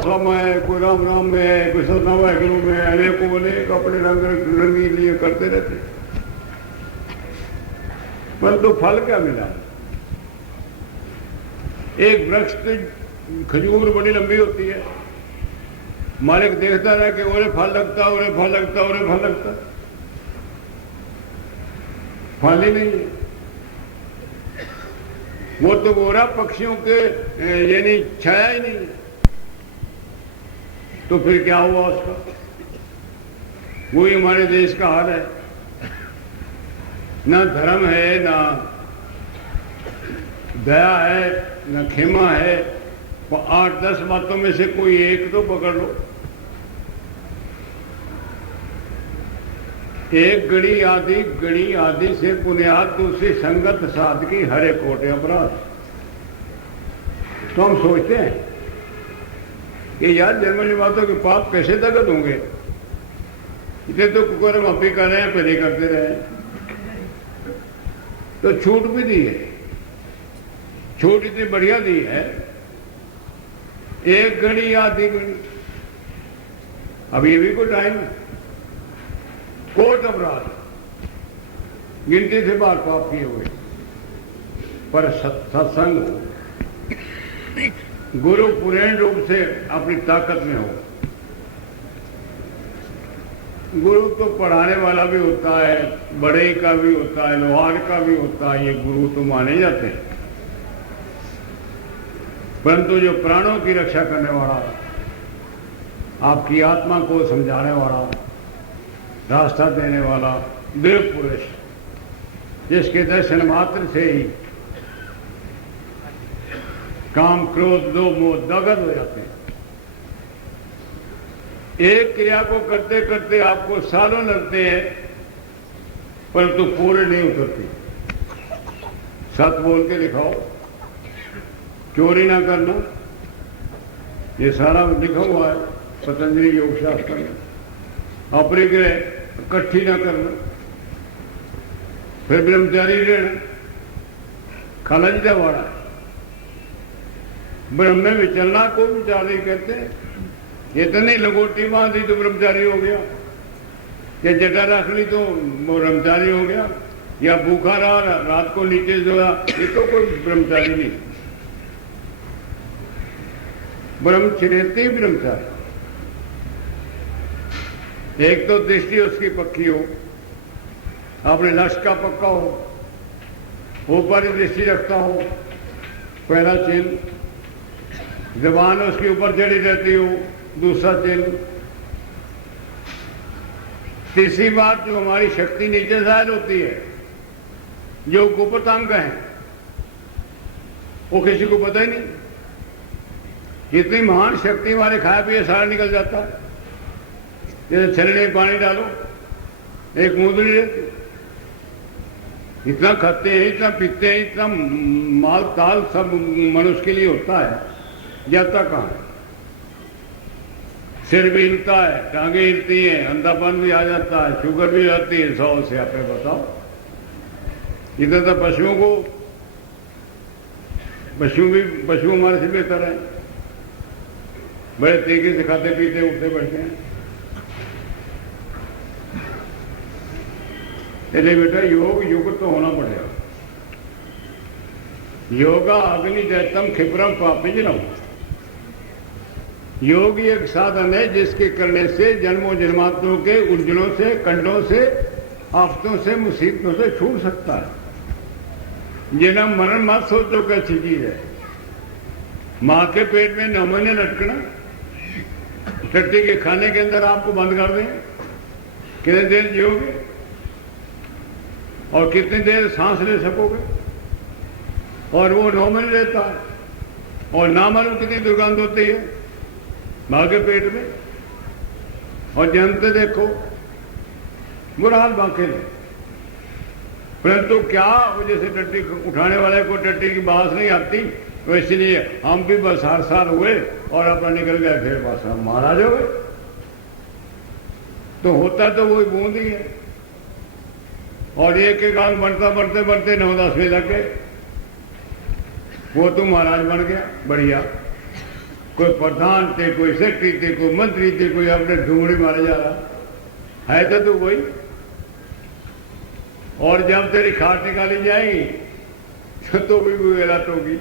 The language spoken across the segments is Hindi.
में है, कोई राम राम में है, कोई सतनाम वाहिगुरु में है, अनेकों अनेक अपने रंग रंगीन लिए करते रहते, परंतु फल क्या मिला? एक वृक्ष की खजूर बड़ी लंबी होती है, मालिक देखता रहा कि ओरे फल लगता, ओरे फल लगता, ओरे फल लगता, फल ही नहीं है। वो तो गोरा पक्षियों के यानी छाया ही नहीं है, तो फिर क्या हुआ उसका? वही हमारे देश का हाल है, ना धर्म है, ना दया है, ना खेमा है। 8-10 बातों में से कोई एक तो पकड़ लो। एक गड़ी आदि से पुण्यात दूसरी संगत साधकी हरे कोटे अपराध। तो हम सोचते हैं कि यार जन्म निवासों के पाप कैसे दगत होंगे, इतने तो कुकर हम अपी कर रहे हैं, पहले करते रहे, तो छूट भी दी है, छूट इतनी बढ़िया दी है, एक घड़ी आधी घड़ी। अब ये भी कोई टाइम है, कोट अपराध, गिनती से बार पाप किए हुए, पर सत्संग हो, गुरु पूर्ण रूप से अपनी ताकत में हो। गुरु तो पढ़ाने वाला भी होता है, बड़े का भी होता है, लोहार का भी होता है, ये गुरु तो माने जाते हैं, परंतु जो प्राणों की रक्षा करने वाला, आपकी आत्मा को समझाने वाला, रास्ता देने वाला देव पुरुष, जिसके दर्शन मात्र से ही काम क्रोध लोभ मोह दगद हो जाते हैं। एक क्रिया को करते करते आपको सालों लगते हैं, परंतु पूरे नहीं उतरती। सच बोल के दिखाओ, चोरी ना करना, ये सारा लिखा हुआ है पतंजलि योग शास्त्र में। अपरिग्रह, इकट्ठी ना करना, फिर ब्रह्मचारी रहना, खलज दवाड़ा, ब्रह्म में विचलना को ब्रह्मचारी कहते हैं। ये तो नहीं लंगोटी बांधी तो ब्रह्मचारी हो गया, या जटा रख ली तो ब्रह्मचारी हो गया, या भूखा रहा रात को नीचे सोया, ये तो कोई ब्रह्मचारी नहीं। ब्रह्मचर्य ब्रह्मचारी, एक तो दृष्टि उसकी पक्की हो, अपने लक्ष्य का पक्का हो, ऊपर ही दृष्टि रखता हो, पहला चिन्ह, जबान उसके ऊपर चढ़ी रहती हो, दूसरा चिन्ह, तीसरी बात जो हमारी शक्ति नीचे जाहिर होती है, जो गुप्तांग है, वो किसी को पता ही नहीं। इतनी महान शक्ति हमारे खाए पिए सारा निकल जाता, जैसे छलनी में पानी डालो, एक मूंदड़ी रहती। इतना खाते हैं, इतना पीते हैं, इतना माल ताल सब मनुष्य के लिए होता है, जाता कहाँ है? सिर भी हिलता है, टांगे हिलती हैं, अंधापन भी आ जाता है, शुगर भी आती है, 100 से आप बताओ। इधर तो पशुओं को, पशु हमारे से बेहतर है, बड़े तेजी से खाते पीते उठते बैठते हैं। इसलिए बेटा योग युग तो होना पड़ेगा। योगा अग्नि दैतम क्षिप्रम पापिजनम। योग एक साधन है जिसके करने से जन्मों जन्मांतरों के उलझनों से, कंडों से, आफतों से, मुसीबतों से छूट सकता है। जन्म मरण मत सोचो कैसी चीज है। मां के पेट में 9 महीने लटकना, टट्टी के खाने के अंदर आपको बंद कर दें, कितने देर जियोगे और कितनी देर सांस ले सकोगे? और वो 9 महीने रहता है, और ना मालूम कितनी दुर्गंध होती है मां के पेट में, और जन्मते देखो बुरा हाल बांके ने। परंतु क्या जैसे टट्टी उठाने वाले को टट्टी की बास नहीं आती, तो इसलिए हम भी बस हर साल हुए और अपना निकल गए, फिर बस हम महाराज हो गए। तो होता तो वही बूंद ही है, और एक एक आंख बढ़ता बढ़ते बढ़ते 9-10 में लग गए, वो तो महाराज बन गया, बढ़िया। कोई प्रधान थे, कोई सेक्रेटरी थे, कोई मंत्री थे, कोई अपने ढूंढी मारे जा रहा है तो तू वही। और जब तेरी खाट निकाली जाएगी तो भी गलत होगी,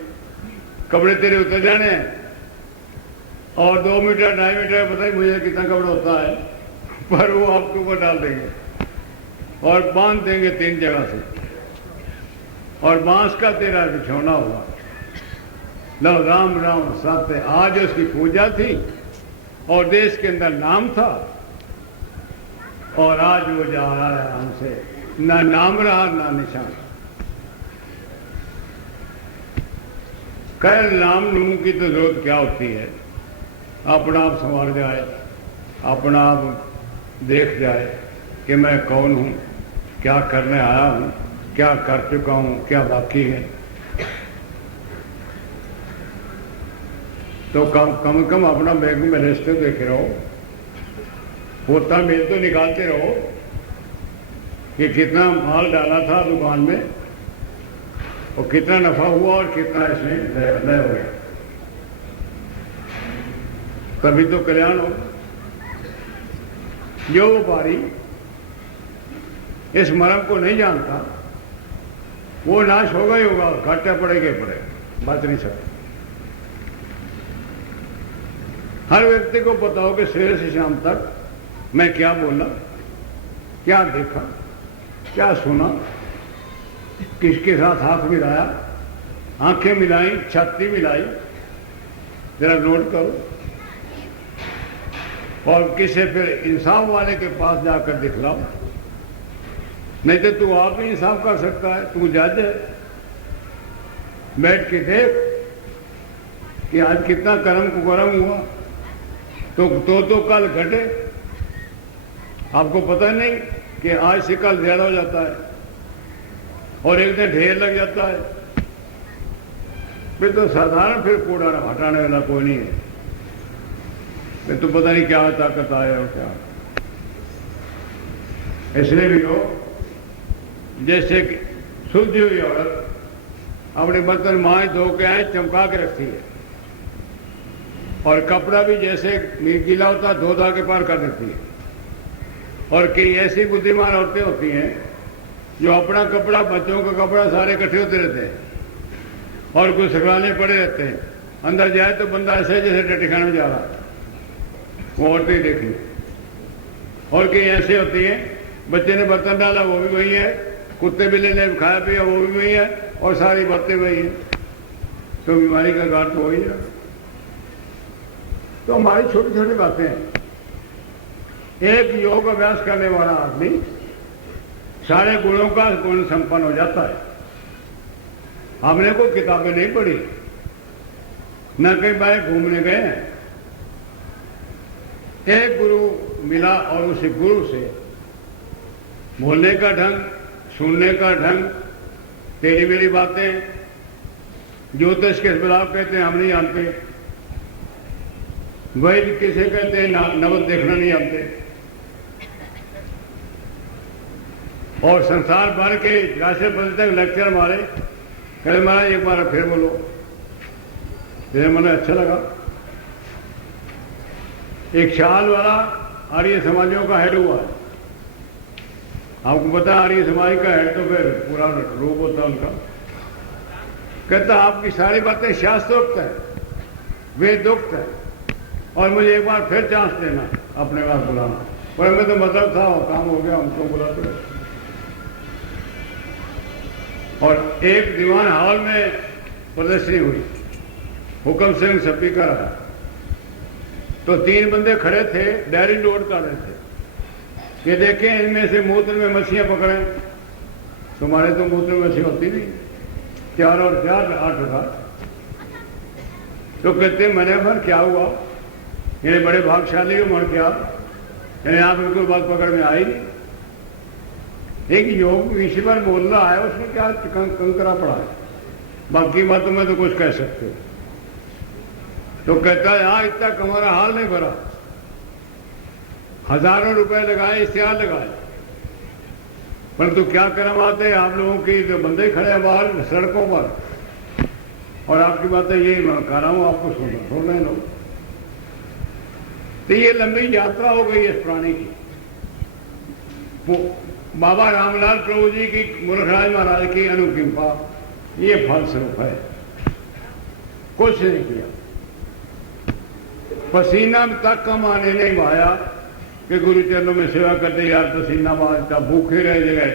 कपड़े तेरे उतर जाने और 2 मीटर 2.5 मीटर पता ही मुझे कितना कपड़ा होता है, पर वो आपके ऊपर डाल देंगे और बांध देंगे 3 जगह से, और बांस का तेरा बिछौना हुआ। लो राम राम सत्य। आज उसकी पूजा थी और देश के अंदर नाम था, और आज वो जा रहा है हमसे, ना नाम रहा ना निशान। खैर नाम नूम की तो जरूरत क्या होती है, अपना आप संभाल जाए, अपना आप देख जाए कि मैं कौन हूं, क्या करने आया हूं, क्या कर चुका हूं, क्या बाकी है। तो कम अपना बैंक में रेस्टे देखे रहो, होता मेल तो निकालते रहो कि कितना माल डाला था दुकान में और कितना नफा हुआ और कितना इसमें लय हो गया, तभी तो कल्याण हो। जो व्यापारी इस मर्म को नहीं जानता वो नाश होगा ही होगा, घाटा पड़ेगा बच नहीं सकता। हर व्यक्ति को पता हो कि सवेरे से शाम तक मैं क्या बोला, क्या देखा, क्या सुना, किसके साथ हाथ मिलाया, आंखें मिलाई, छाती मिलाई, जरा नोट करो। और किसे फिर इंसाफ वाले के पास जाकर दिखलाओ, नहीं तो तू आप ही इंसाफ कर सकता है, तू जज है। बैठ के देख कि आज कितना कर्म कुकर्म हुआ, तो कल घटे। आपको पता नहीं कि आज से कल ज्यादा हो जाता है और एक दिन ढेर लग जाता है। फिर तो साधारण फिर कूड़ा हटाने वाला कोई नहीं है, फिर तो पता नहीं क्या ताकत आए और क्या। इसलिए भी हो जैसे शुद्ध हुई औरत अपने बर्तन मांझ धो के आए चमका के रखती है, और कपड़ा भी जैसे गीला होता धो धा के पार कर देती है। और कई ऐसी बुद्धिमान औरतें होती हैं जो अपना कपड़ा, बच्चों का कपड़ा सारे इकट्ठे होते रहते हैं और कुछ सुखाने पड़े रहते हैं। अंदर जाए तो बंदा ऐसे जैसे टट्टी खाने में जा रहा, वो औरतें देखी। और कई ऐसे होती हैं बच्चे ने बर्तन डाला वो भी वही है, कुत्ते बिल्ली ने खाया पिया वो भी वही है, और सारी बातें वही है। तो बीमारी का घाट तो वही है। तो हमारी छोटी छोटी बातें हैं। एक योग अभ्यास करने वाला आदमी सारे गुणों का गुण संपन्न हो जाता है। हमने कोई किताबें नहीं पढ़ी, न कहीं बाहर घूमने गए हैं। एक गुरु मिला और उस गुरु से बोलने का ढंग, सुनने का ढंग, तेरी मेरी बातें, ज्योतिष के बदलाव कहते हैं हम नहीं जानते, वैद्य किसे कहते हैं नवत देखना नहीं जानते, और संसार भर के राष्ट्रपति तक लेक्चर मारे। कहते महाराज एक बार फिर बोलो, मेरे मन अच्छा लगा। एक शाल वाला आर्य समाजियों का हेड हुआ, आपको पता आर्य समाज का हेड तो फिर पूरा रूप होता उनका। कहता आपकी सारी बातें शास्त्रोक्त है, वेदोक्त है, और मुझे एक बार फिर चांस देना अपने पास बुलाना। पर मैं तो मतलब था और काम हो गया, हमको बुलाते रहे। और एक दीवान हॉल में प्रदर्शनी हुई, हुक्म सिंह स्पीकर रहा, तो 3 बंदे खड़े थे, डायरी नोट कर रहे थे कि देखें इनमें से मूत्र में मछलियां पकड़ें। तुम्हारे तो मूत्र में मछली होती नहीं, 4 और 4 8 था। तो कहते मैंने फिर क्या हुआ, ये बड़े भागशाली हो मर क्या, यानी आप बिल्कुल बात पकड़ में आई नहीं। एक योग ईश्वर बोल रहा है, उसमें क्या कंकरा पड़ा है, बाकी बातों में तो कुछ कह सकते हो। तो कहता है हाँ इतना हमारा हाल नहीं भरा, हजारों रुपए लगाए, इश्तेहार लगाए, परंतु क्या कर्म आते हैं आप लोगों की, जो बंदे खड़े हैं बाहर सड़कों पर, और आपकी बातें यही मैं कह रहा हूं, आपको सुन लें लोग। तो ये लंबी यात्रा हो गई इस प्राणी की। बाबा रामलाल प्रभु जी की, मूर्खराज महाराज की अनुकंपा, ये फलस्वरूप है, कुछ नहीं किया। पसीना तक कम आने नहीं भाया कि गुरु चरणों में सेवा करते यार पसीना बहाता, भूखे रह गए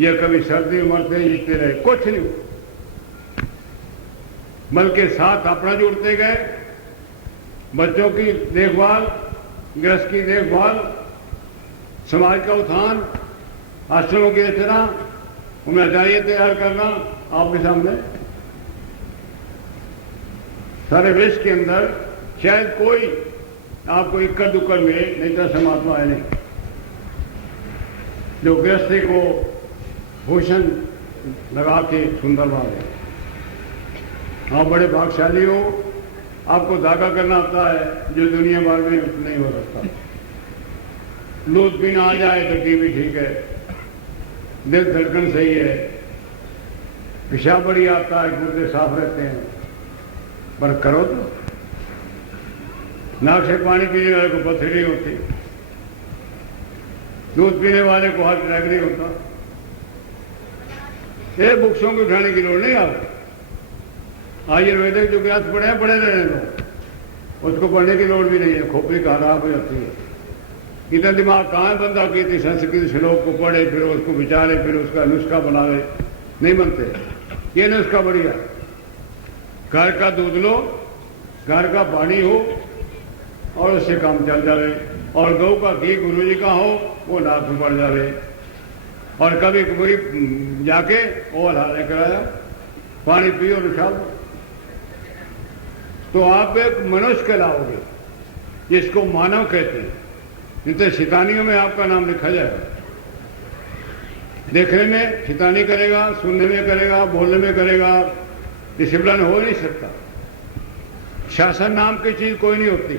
या कभी सर्दी मरते जीतते रहे, कुछ नहीं हुआ। बल्कि साथ अपना जुड़ते गए, बच्चों की देखभाल, गृहस्थ की देखभाल, समाज का उत्थान, आश्रमों की रचना, उन्हें आचार्य तैयार करना आपके सामने। सारे विश्व के अंदर शायद कोई आपको इक्कड़ दुक्कड़ मिले, नहीं तो समात्मा है नहीं जो गृहस्थी को भूषण लगा के सुंदर बात है। आप बड़े भाग्यशाली हो, आपको धागा करना आता है जो दुनिया भर में नहीं हो सकता। दूध पीना आ जाए तो टीवी ठीक है, दिल धड़कन सही है, पेशाब बड़ी आता है, गुर्दे साफ रहते हैं, पर करो तो। नाक से पानी पीने वाले को पथरी नहीं होती, दूध पीने वाले को हार्ट अटैक नहीं होता। ये बुक्सों को उठाने की लोड़ नहीं आपको। आयुर्वेदिक जो ग्रंथ पढ़े हैं, पढ़े रहने दो, उसको पढ़ने की लोड़ भी नहीं है। खोपड़ी खराब हो जाती है। इतना दिमाग कहाँ है बंदा कि इतनी संस्कृत श्लोक को पढ़े, फिर उसको विचारे, फिर उसका नुस्खा बनावे, नहीं बनते। ये नुस्खा बढ़िया, घर का दूध लो, घर का पानी हो और उससे काम चल जावे, और गौ का घी गुरु जी का हो, वो नाक में पड़ जावे, और कभी कभी जाके और हारे कराया, पानी पियो और उछाल दो, तो आप एक मनुष्य कहलाओगे, जिसको मानव कहते हैं। नहीं तो शैतानियों में आपका नाम लिखा जाएगा। देखने में शैतानी करेगा, सुनने में करेगा, बोलने में करेगा, डिसिप्लिन हो नहीं सकता। शासन नाम की चीज कोई नहीं होती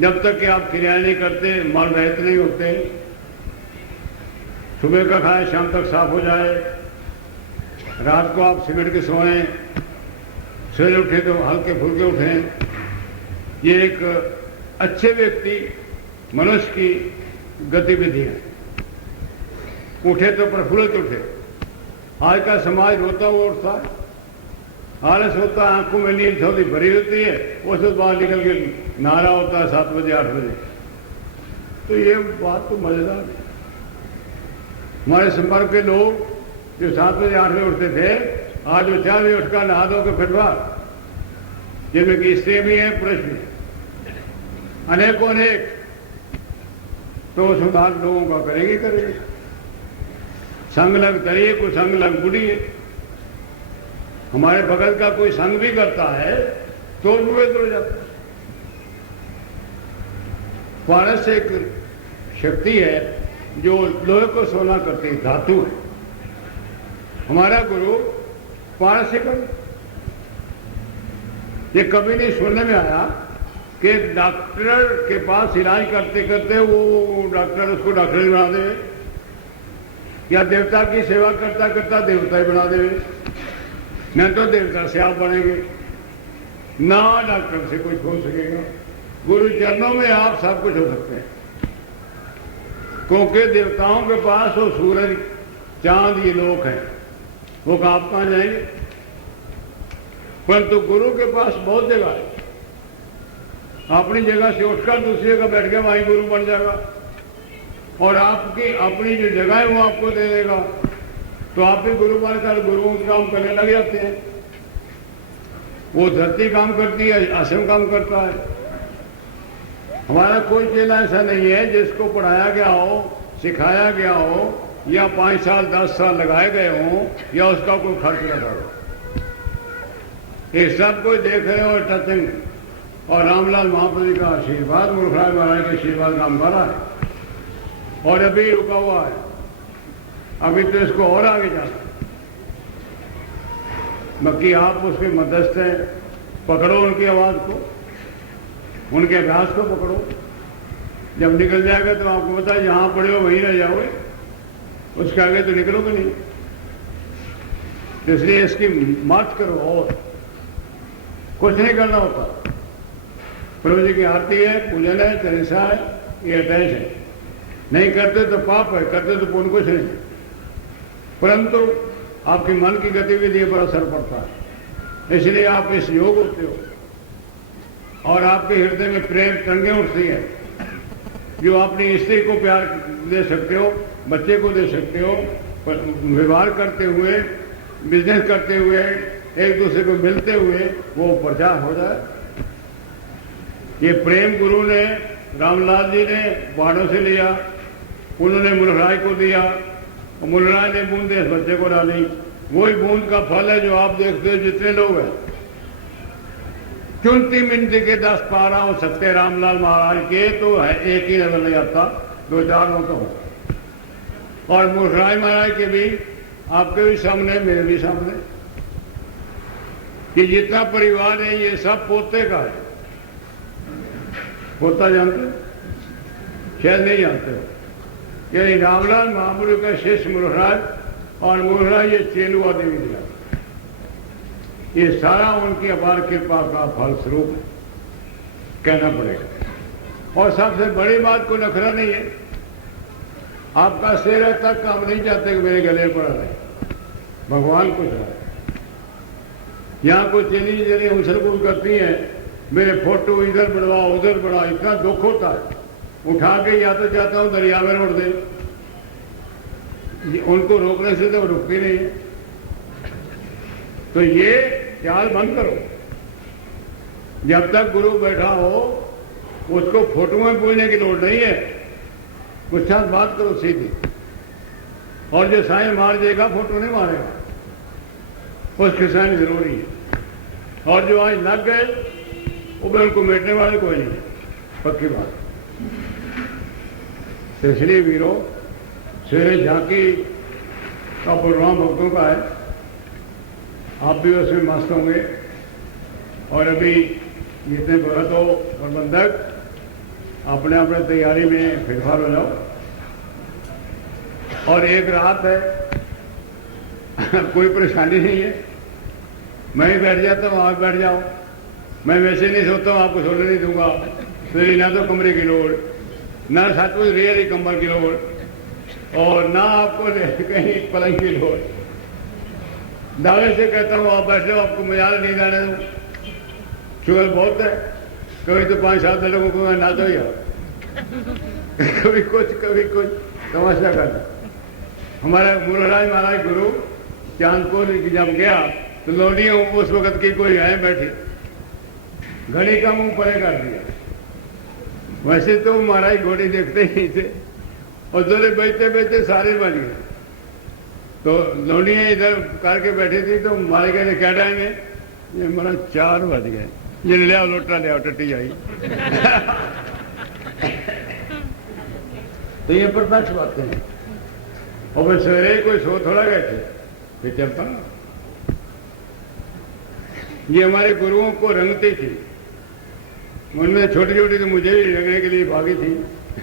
जब तक कि आप क्रिया नहीं करते, मल रहित नहीं होते। सुबह का खाए शाम तक साफ हो जाए, रात को आप सिमट के सोएं, सवेरे उठे तो हल्के फुल्के उठें। ये एक अच्छे व्यक्ति मनुष्य की गतिविधि है। उठे तो प्रफुल्लित उठे। आज का समाज रोता हुआ उठता है, आलस होता है, आंखों में नींद थोड़ी भरी होती है, उस बाहर निकल के नारा होता है 7 बजे 8 बजे। तो ये बात तो मजेदार है। हमारे संपर्क के लोग जो 7 बजे 8 बजे उठते थे, आज वो 4 बजे उठकर नहा धो के फिर बाहर, जिनमें कि स्त्री भी है, पुरुष भी है, अनेकों अनेक। तो सुधार लोगों का करेगी करेगी। संग लग तरिए को संग लग बुढ़ी है। हमारे बगल का कोई संग भी करता है तो रुए जुड़ जाता है। पारस एक शक्ति है जो लोहे को सोना करती है, धातु है। हमारा गुरु पारसिक है। ये कभी नहीं सुनने में आया कि डॉक्टर के पास इलाज करते करते वो डॉक्टर उसको डॉक्टर ही बना दे, या देवता की सेवा करता करता देवता ही बना दे। न तो देवता से आप बनेंगे, ना डॉक्टर से कुछ हो सकेगा। गुरु चरणों में आप सब कुछ हो सकते हैं, क्योंकि देवताओं के पास वो सूरज चांद ये लोग हैं, वो आप कहां जाएंगे। परंतु गुरु के पास बहुत जगह है। अपनी जगह से उठकर दूसरी जगह बैठ के वहीं गुरु बन जाएगा, और आपकी अपनी जो जगह है वो आपको दे देगा। तो आप भी गुरु बनकर गुरुओं के काम करने लग जाते हैं। वो धरती काम करती है, आश्रम काम करता है। हमारा कोई चेला ऐसा नहीं है जिसको पढ़ाया गया हो, सिखाया गया हो, या 5 साल 10 साल लगाए गए हों, या उसका कोई खर्च लगा हो। ये सब कोई देख रहे हो और टचिंग, और रामलाल महाप्रभु का आशीर्वाद, मूर्खराज महाराज के आशीर्वाद काम कर रहा है, और अभी रुका हुआ है। अभी तो इसको और आगे जाना। बाकी आप उसके मध्यस्थ हैं, पकड़ो उनकी आवाज को, उनके अभ्यास को पकड़ो। जब निकल जाएगा तो आपको पता है जहां पड़े हो वहीं रह जाओगे, उसके आगे तो निकलोगे नहीं। इसलिए इसकी मत करो, और कुछ नहीं करना होता। प्रभु जी की आरती है, पूजन है, चलीसा है, ये अटैच है। नहीं करते तो पाप है, करते तो पुण्य कुछ नहीं। परंतु आपके मन की गतिविधि पर असर पड़ता है, इसलिए आप इस योग होते हो और आपके हृदय में प्रेम तरंगे उठती है, जो अपनी स्त्री को प्यार दे सकते हो, बच्चे को दे सकते हो, व्यवहार करते हुए, बिजनेस करते हुए, एक दूसरे को मिलते हुए वो प्रचार हो जाए। ये प्रेम गुरु ने, रामलाल जी ने पहाड़ों से लिया, उन्होंने मुलराय को दिया और मुलराय ने बूंद इस बच्चे को डाली। वही बूंद का फल है जो आप देखते हो जितने लोग हैं। चुनती मिनती के 10 पारा हो सकते रामलाल महाराज के तो है, एक ही नजर नहीं आता, 2-4 हो तो। और मुलराय महाराज के भी, आपके भी सामने, मेरे भी सामने, कि जितना परिवार है ये सब पोते का है। पोता जानते? शायद नहीं जानते हो। ये रामलाल महाप्रभु का शिष्य मुलराज और मुलराज ये चेलुआ देवी दिया। ये सारा उनकी अपार कृपा का फल स्वरूप कहना पड़ेगा। और सबसे बड़ी बात कोई नखरा नहीं है, आपका सिर तक हम नहीं चाहते कि मेरे गले पड़ा रहे, भगवान को चाहे। यहां कोई चली चली उछलकूद करती है, मेरे फोटो इधर बढ़वा उधर बढ़ा, इतना दुख होता है। उठा के या तो चाहता हूं दरिया में रोक दे, उनको रोकने से तो रुकती नहीं है। तो ये ख्याल बंद करो, जब तक गुरु बैठा हो उसको फोटो में पूछने की लोड़ नहीं है, उसके साथ बात करो सीधी। और जो साईं मार देगा फोटो नहीं मारेगा, उसके साईं जरूरी है। और जो आज लग गए वो भी उनको मिटने वाले कोई नहीं, पक्की बात। तो इसलिए वीरों, सवेरे झांकी का प्रोग्राम भक्तों का है, आप भी उसमें मस्त होंगे। और अभी जितने भगत हो प्रबंधक अपने अपने तैयारी में फिरफार हो जाओ। और एक रात है, कोई परेशानी नहीं है, मैं ही बैठ जाता हूँ, आप बैठ जाओ। मैं वैसे नहीं सोता हूँ, आपको सोने नहीं दूंगा। मेरी ना तो कमरे की लोड़, ना सचमुच रियल ही कमर की लोड़, और ना आपको कहीं पलंग की लोड़। दावे से कहता हूँ आप बैठे हो, आपको मजा नहीं जाने दूँ। शुगर बहुत है, कभी तो 5-7 लोगों को मैं नाचो ही कभी कुछ तमाशा करना। हमारा मुलराज महाराज गुरु चांदपुर जब गया तो लोडियों उस वक्त की कोई है बैठी, घड़ी का मुंह परे कर दिया। वैसे तो महाराज घोड़ी देखते ही नहीं थे, और जोरे बैठते बैठते सारे बन गए। तो लोडियां इधर करके बैठी थी, तो मारे कहने क्या टाइम है? ये मेरा 4 बज गए। ये ले आओ लोटा, ले आओ, टट्टी आई। तो ये प्रत्यक्ष बातें हैं। और फिर सवेरे कोई सो थोड़ा गए थे, फिर चलता ना। ये हमारे गुरुओं को रंगती थी, उनमें छोटी छोटी तो मुझे भी रंगने के लिए भागी थी,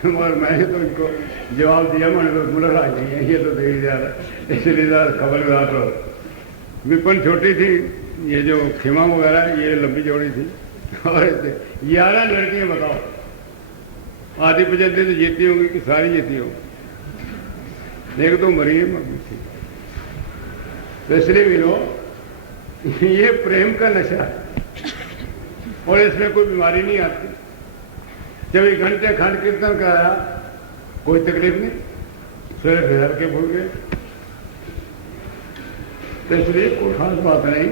और मैंने तो इनको जवाब दिया, मैंने तो मुलराज नहीं है, ये तो दे जा रहा, इसलिए खबरदार रहो। विपन छोटी थी, ये जो खिमा वगैरह ये लंबी चौड़ी थी। और 11 लड़कियां बताओ, आधी पचहत्तर तो जीती होंगी कि सारी जीती होंगी, एक तो मरी थी। तो इसलिए भी लो, ये प्रेम का नशा है और इसमें कोई बीमारी नहीं आती। 24 घंटे खंड कीर्तन कराया, कोई तकलीफ नहीं, सवेरे फिर के भूल गए। तो इसलिए कोई खास बात नहीं,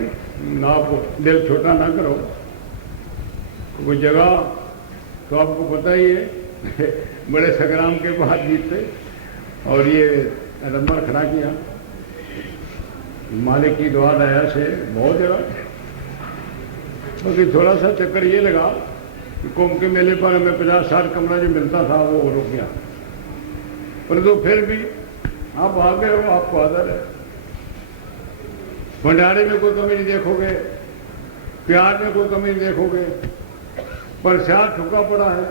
ना आप दिल छोटा ना करो। कोई जगह तो आपको पता ही है, बड़े संग्राम के बाद जीते, और ये नंबर खड़ा किया मालिक की दुआ दया से बहुत जगह। क्योंकि थोड़ा सा चक्कर ये लगा कि कुंभ के मेले पर हमें 50-60 कमरा जो मिलता था वो रुक गया, परंतु फिर भी आप आ गए हो, आपको आदर है। भंडारे में कोई कमी नहीं देखोगे, प्यार में कोई कमी नहीं देखोगे, प्रसाद ठुका पड़ा है।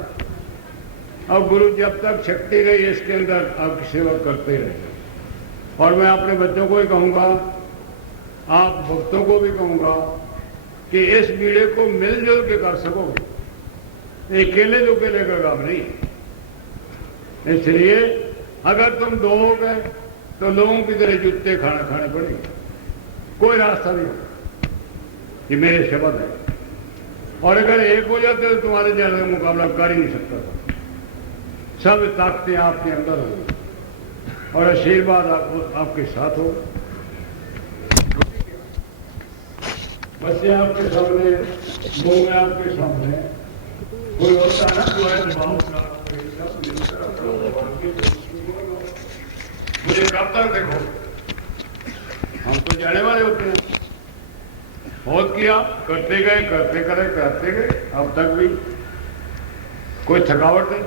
अब गुरु जब तक शक्ति रही इसके अंदर आपकी सेवा करते रहे। और मैं अपने बच्चों को ही कहूंगा, आप भक्तों को भी कहूंगा कि इस बीड़े को मिलजुल के कर सकोगे एक केले दो केले का काम नहीं। इसलिए अगर तुम दो हो गए तो लोगों की तरह जूते खाने पड़ेंगे, कोई रास्ता नहीं होगा। ये मेरे शब्द है। और अगर एक हो जाते तो तुम्हारे जैसा मुकाबला कर ही नहीं सकता था। सब ताकतें आपके अंदर हो और आशीर्वाद आपके साथ हो। बच्चे आपके सामने, मुंह में आपके सामने, कोई होता ना जो है मुझे कब तक देखो, हम तो जाने वाले होते हैं। बहुत किया, करते गए, करते गए, अब तक भी कोई थकावट नहीं।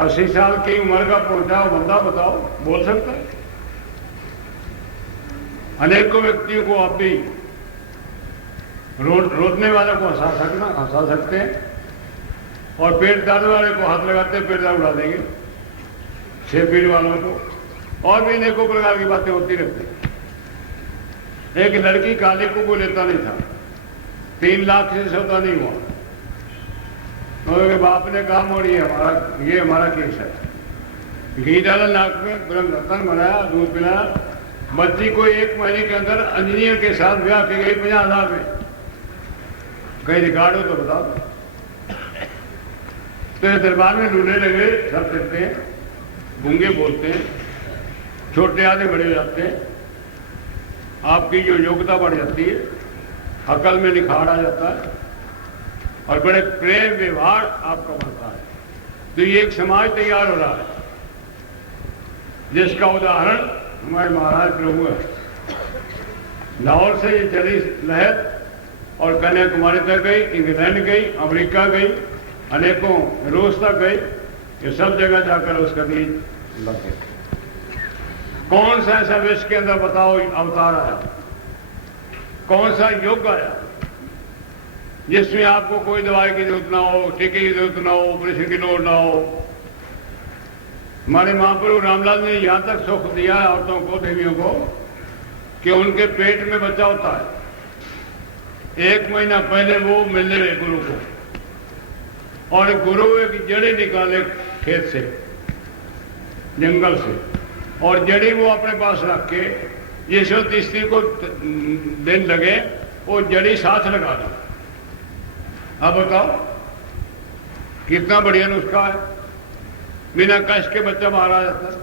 80 साल की उम्र का पहुंचा बंदा बताओ, बोल सकता है? अनेकों व्यक्तियों को आप भी रोने वाले को हंसा सकते हैं, और पेट दर्द वाले को हाथ लगाते पेट दर्द उड़ा देंगे, सिर पीड़ वालों को, और भी अनेकों प्रकार की बातें होती रहती हैं। एक लड़की काले को कोई लेता नहीं था, 3 लाख से सौदा नहीं हुआ। तो बाप ने कहा मोड़ी ये हमारा केस है। घी डाला नाक में, ब्रह्म रतन बनाया, दूध पिलाया। बच्ची को 1 महीने के अंदर इंजीनियर के साथ ब्याह की गई 50,000 में। कहीं रिकॉर्ड हो तो बताओ। तो ये दरबार में ढूंढने लगे, सब कहते हैं, गूंगे बोलते हैं, छोटे आधे बड़े हो जाते हैं, आपकी जो योग्यता बढ़ जाती है, अकल में निखार आ जाता है, और बड़े प्रेम व्यवहार आपका बढ़ता है। तो ये एक समाज तैयार हो रहा है, जिसका उदाहरण हमारे महाराज प्रभु है। लाहौर से ये चली लहर और कन्याकुमारी तक गई, इंग्लैंड गई, अमेरिका गई, अनेकों रूस तक गई। ये सब जगह जाकर उसका बीज लग गया। कौन सा ऐसा विश्व के अंदर बताओ अवतार आया, कौन सा युग आया जिसमें आपको कोई दवाई की जरूरत ना हो, टीके की जरूरत ना हो, ऑपरेशन की लोड़ ना हो। हमारे महाप्रभु रामलाल ने यहां तक सुख दिया है औरतों को, देवियों को, कि उनके पेट में बच्चा होता है। 1 महीना पहले वो मिलने गए गुरु को, और गुरु एक जड़ी निकाले खेत से, जंगल से, और जड़ी वो अपने पास रख के जिस वक्त स्त्री को दिन लगे वो जड़ी साथ लगा दो। अब बताओ कितना बढ़िया नुस्खा है, बिना कष्ट के बच्चा मारा जाता है।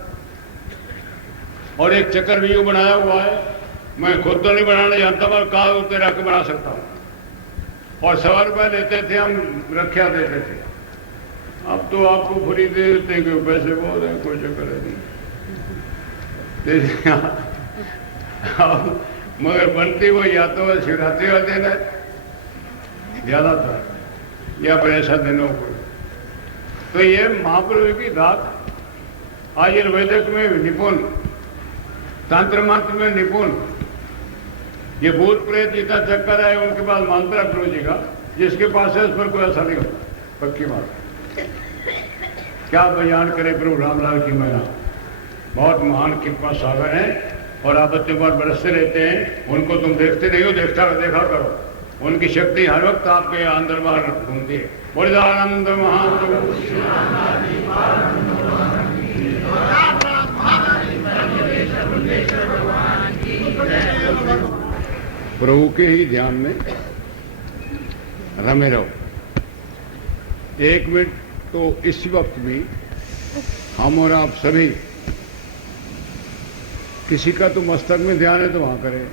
और एक चक्रव्यूह बनाया हुआ है, मैं खुद तो नहीं बनाना जानता पर कहा उतने रख के बना सकता हूं। और 100 रुपये लेते थे, हम रक्षा देते थे। अब तो आपको फ्री दे देते हैं, क्यों पैसे बहुत हैं, कोई चक्कर नहीं। मगर बनती वो या तो शिवरात्रि वाले दिन है ज्यादातर, या फिर ऐसा दिन हो कोई। तो ये महाप्रभु की दात, आयुर्वेदिक में निपुण, तंत्र मंत्र में निपुण, ये भूत प्रेत जितना चक्कर है उनके पास मंत्र प्रभु जी का, जिसके पास है उस पर कोई असर नहीं होता। पक्की बात। क्या बयान करे प्रभु रामलाल की महिला, बहुत महान कृपा सागर है, और आप बच्चों पर बरसते रहते हैं। उनको तुम देखते नहीं हो, देखा करो। उनकी शक्ति हर वक्त आपके अंदर बाहर घूमती है। बोलिदानंद महाप्रभु प्रभु के ही ध्यान में रमे रहो। 1 मिनट तो इस वक्त भी हम और आप सभी, किसी का तो मस्तक में ध्यान है तो वहां करें,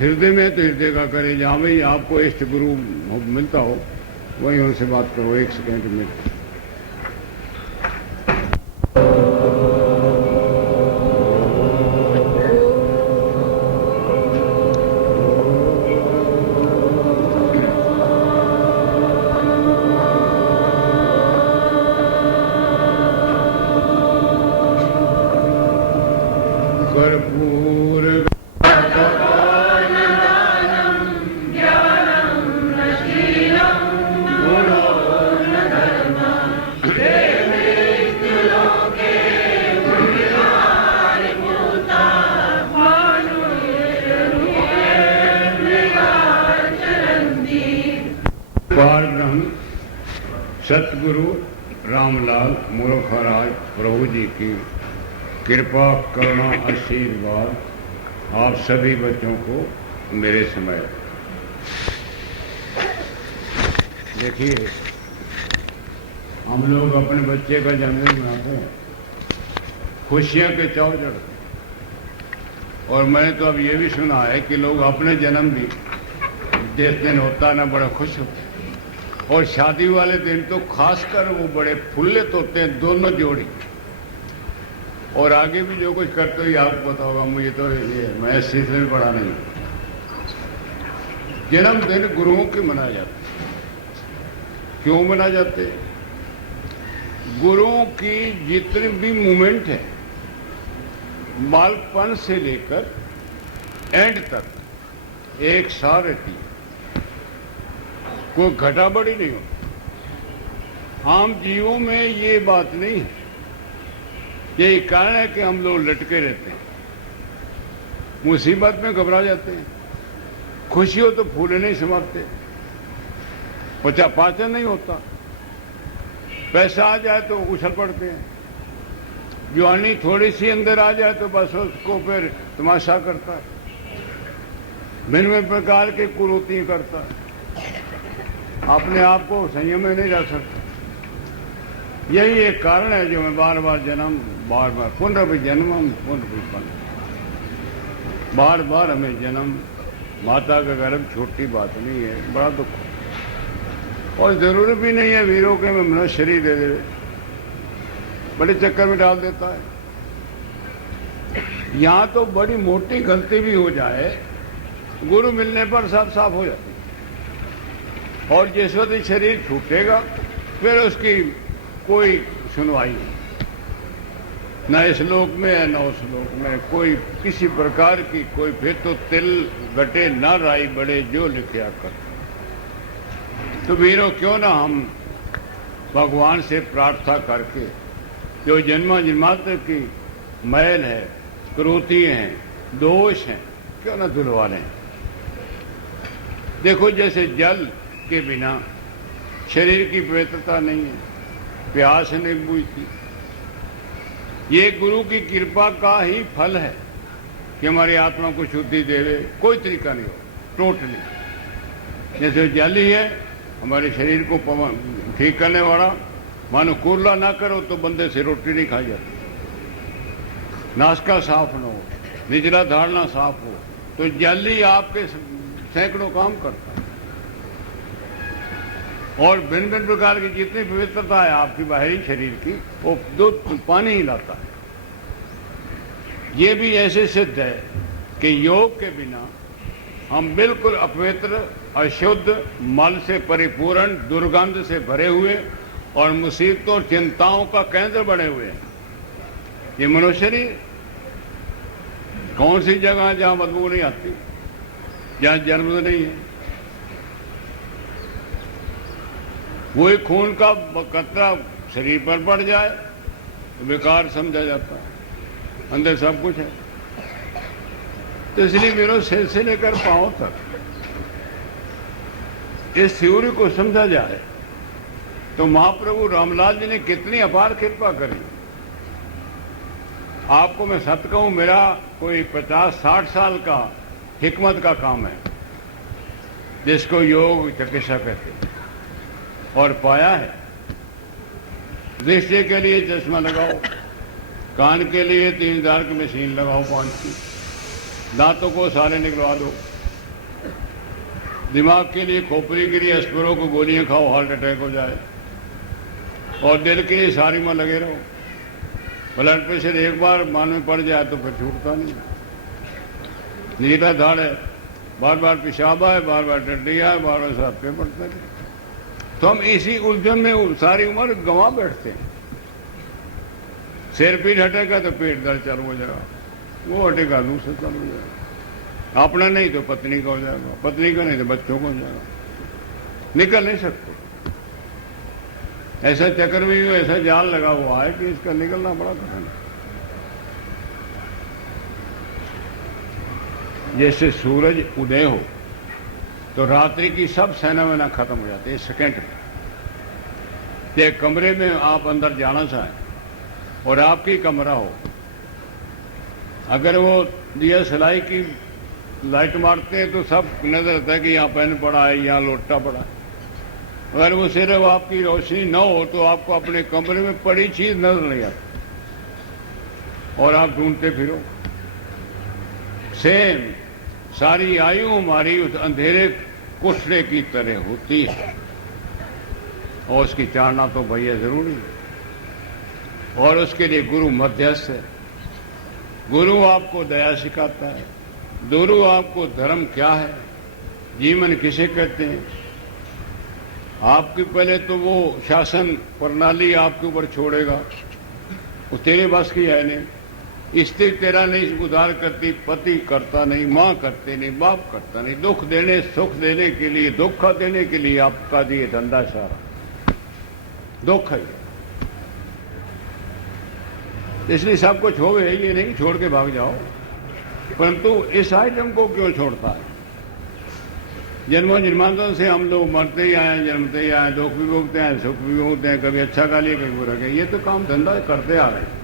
हृदय में तो हृदय का करें। जहां भी आपको इष्ट गुरु मिलता हो वहीं उनसे बात करो 1 सेकेंड में। सतगुरु रामलाल मूलखराज प्रभु जी की कृपा करुणा आशीर्वाद आप सभी बच्चों को मेरे समय। देखिए, हम लोग अपने बच्चे का जन्मदिन मनाते हैं, खुशियां के चाव चढ़ते हैं। और मैंने तो अब ये भी सुना है कि लोग अपने जन्म भी जिस दिन होता है ना बड़ा खुश होते हैं, और शादी वाले दिन तो खासकर वो बड़े फुल्लित होते हैं दोनों जोड़ी। और आगे भी जो कुछ करते हो आपको पता होगा, मुझे तो ये मैं इस सिलसिले में पढ़ा नहीं। जन्मदिन गुरुओं के मनाए जाते हैं। क्यों मनाए जाते हैं? गुरुओं की जितनी भी मूवमेंट है बालपन से लेकर एंड तक एक साथ रहती है, कोई घटा बढ़ी नहीं होती। आम जीवों में ये बात नहीं है। यही कारण है कि हम लोग लटके रहते हैं, मुसीबत में घबरा जाते हैं, खुशी हो तो फूले नहीं समाते, पाचन नहीं होता, पैसा आ जाए तो उछल पड़ते हैं, जवानी थोड़ी सी अंदर आ जाए तो बस उसको फिर तमाशा करता है, भिन्न भिन्न प्रकार के कुरीतियां करता है, अपने आप को संयम में नहीं रख सकता। यही एक कारण है जो मैं बार बार जन्म, बार बार पुनर्जन्म, बार बार हमें जन्म, माता का गर्भ छोटी बात नहीं है, बड़ा दुख। और जरूरी भी नहीं है वीरों के में मनुष्य शरीर दे दे, बड़े चक्कर में डाल देता है। यहां तो बड़ी मोटी गलती भी हो जाए, गुरु मिलने पर सब साफ हो जाती है। और जिस वक्त शरीर छूटेगा फिर उसकी कोई सुनवाई नहीं, न इस लोक में है न उस लोक में, कोई किसी प्रकार की कोई। फिर तो तिल गटे न राई बड़े जो लिखया कर। तो वीरों क्यों ना हम भगवान से प्रार्थना करके जो जन्मांतर की मैल है, क्रोधी हैं, दोष हैं, क्यों ना धुलवा लें। देखो, जैसे जल के बिना शरीर की पवित्रता नहीं है, प्यास नहीं बुझती। ये गुरु की कृपा का ही फल है कि हमारी आत्मा को शुद्धि देवे, कोई तरीका नहीं हो, टोटली। जैसे जल ही है हमारे शरीर को ठीक करने वाला, मानो कूरला ना करो तो बंदे से रोटी नहीं खाई जाती, नासका साफ न हो, निचला धारणा साफ हो, तो जल ही आपके सैकड़ों काम करता है। और भिन्न भिन्न प्रकार की जितनी पवित्रता है आपकी बाहरी शरीर की, वो दूध पानी ही लाता है। ये भी ऐसे सिद्ध है कि योग के बिना हम बिल्कुल अपवित्र, अशुद्ध, मल से परिपूर्ण, दुर्गंध से भरे हुए और मुसीबतों और चिंताओं का केंद्र बने हुए हैं। ये मनुष्य शरीर कौन सी जगह जहां बदबू नहीं आती, जहां जन्म नहीं है, वही खून का कतरा शरीर पर पड़ जाए तो बेकार समझा जाता है, अंदर सब कुछ है। तो इसलिए मेरे सिर से लेकर पांव तक इस थ्योरी को समझा जाए तो महाप्रभु रामलाल जी ने कितनी अपार कृपा करी। आपको मैं सत्य कहूं, मेरा कोई 50-60 साल का हिकमत का काम है, जिसको योग चिकित्सा कहते हैं, और पाया है। दृष्टि के लिए चश्मा लगाओ, कान के लिए 3000 की मशीन लगाओ 5 की, दांतों को सारे निकलवा दो, दिमाग के लिए, खोपड़ी के लिए एस्पिरो को गोलियां खाओ, हार्ट अटैक हो जाए, और दिल के लिए सारी में लगे रहो। ब्लड प्रेशर एक बार मान में पड़ जाए तो फिर छूटता नहीं, नीला धाड़ है, बार बार पेशाब है, बार बार टट्टियाँ है, बार बार साफे पड़ते हैं। तो हम इसी उलझन में सारी उम्र गंवा बैठते हैं। सिर पीठ हटेगा तो पेट दर्द चालू हो जाएगा, वो हटेगा दूसरा चालू हो जाएगा, अपना नहीं तो पत्नी का हो जाएगा, पत्नी का नहीं तो बच्चों को हो जाएगा, निकल नहीं सकते। ऐसा चक्रव्यूह, ऐसा जाल लगा हुआ है कि इसका निकलना बड़ा कठिन है। जैसे सूरज उदय हो तो रात्रि की सब सेना वेना खत्म हो जाती है सेकंड में, कि कमरे में आप अंदर जाना चाहें और आपकी कमरा हो, अगर वो दिया सिलाई की लाइट मारते हैं तो सब नजर आता है कि यहाँ पेन पड़ा है, यहाँ लोटा पड़ा है। अगर वो सिर्फ आपकी रोशनी न हो तो आपको अपने कमरे में पड़ी चीज नजर नहीं आती और आप ढूंढते फिरो। सेम सारी आयु हमारी उस अंधेरे कोठरे की तरह होती है और उसकी चाहना तो भैया जरूरी है और उसके लिए गुरु मध्यस्थ है। गुरु आपको दया सिखाता है, गुरु आपको धर्म क्या है, जीवन किसे कहते हैं। आपकी पहले तो वो शासन प्रणाली आपके ऊपर छोड़ेगा, वो तेरे बस की है नहीं। स्त्री तेरा नहीं उद्धार करती, पति करता नहीं, माँ करते नहीं, बाप करता नहीं। दुख देने सुख देने के लिए, दुख देने के लिए आपका दिए धंधा सारा दुख है। इसलिए सब कुछ हो गए, ये नहीं छोड़ के भाग जाओ, परंतु इस आइटम को क्यों छोड़ता है। जन्मों जन्मांतरों से हम लोग मरते ही आए, जन्मते ही आए, दुख भी भोगते हैं, सुख भी भोगते हैं, कभी अच्छा खा लिया, कभी बुरा खा लिया। ये तो काम धंधा करते आ रहे हैं।